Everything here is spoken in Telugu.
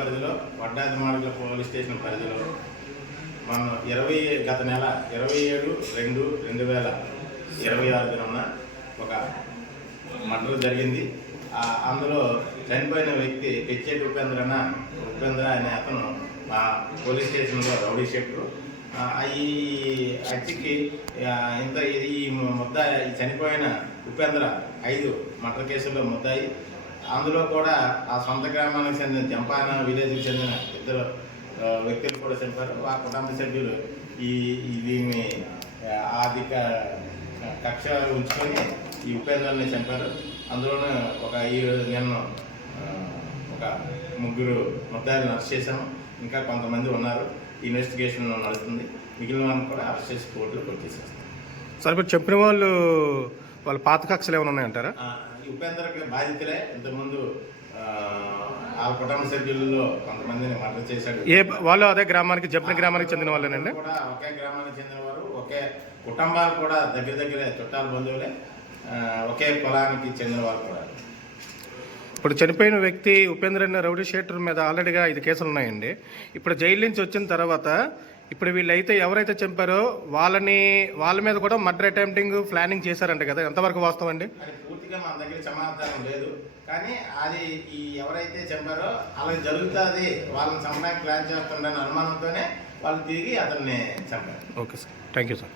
పరిధిలో వడ్డాది మాడుగుల పోలీస్ స్టేషన్ పరిధిలో మనం గత నెల 27/2/2026 దినాన ఒక మర్డర్ జరిగింది. అందులో చనిపోయిన వ్యక్తి పెచ్చేటి ఉపేంద్ర అనే అతను మా పోలీస్ స్టేషన్లో రౌడీ షీటర్. ఈ హత్యకి ఈ చనిపోయిన ఉపేంద్ర 5 మర్డర్ కేసుల్లో ముద్దాయి. అందులో కూడా ఆ సొంత గ్రామానికి చెందిన జంపాన విలేజ్కి చెందిన 2 వ్యక్తులు కూడా చంపారు. ఆ కుటుంబ సభ్యులు దీన్ని ఆర్థిక కక్ష ఉంచుకొని ఈ ఉపేంద్రాన్ని చంపారు. అందులోనే నిన్న ఒక 3 ముద్దాయిలను అరెస్ట్ చేశాము. ఇంకా కొంతమంది ఉన్నారు, ఇన్వెస్టిగేషన్ నడుస్తుంది. మిగిలిన వాళ్ళని కూడా అరెస్ట్ చేసి కోర్టులోకి వచ్చేసేస్తాం. సార్ ఇప్పుడు చెప్పిన వాళ్ళ పాత కక్షలు ఏమైనా ఉన్నాయంటారా? ఈ ఉపేంద్రకి బాధితులే. ఇంతకుముందు ఆ కుటుంబ సభ్యుల్లో కొంతమందిని మర్డర్ చేశాడు. వాళ్ళు అదే గ్రామానికి చెప్పిన గ్రామానికి చెందిన వాళ్ళేనండి? కూడా ఒకే గ్రామానికి చెందిన వారు, ఒకే కుటుంబాలు కూడా దగ్గరే చుట్టాల బంధువులే, ఒకే కులానికి చెందిన వారు కూడా. ఇప్పుడు చనిపోయిన వ్యక్తి ఉపేంద్ర అనే రౌడీ షీటర్ మీద ఆల్రెడీగా 5 కేసులు ఉన్నాయండి. ఇప్పుడు జైలు నుంచి వచ్చిన తర్వాత ఇప్పుడు వీళ్ళైతే ఎవరైతే చంపారో వాళ్ళ మీద కూడా మర్డర్ అటెంప్టింగ్ ప్లానింగ్ చేశారంట కదా, ఎంతవరకు వాస్తవం అండి? అది పూర్తిగా మన దగ్గర సమాచారం లేదు, కానీ అది ఎవరైతే చంపారో అలాగే జరుగుతుంది, వాళ్ళని చంపడానికి ప్లాన్ చేస్తుండని అనుమానంతోనే వాళ్ళు తిరిగి అతన్ని చంపారు. Okay sir, thank you sir.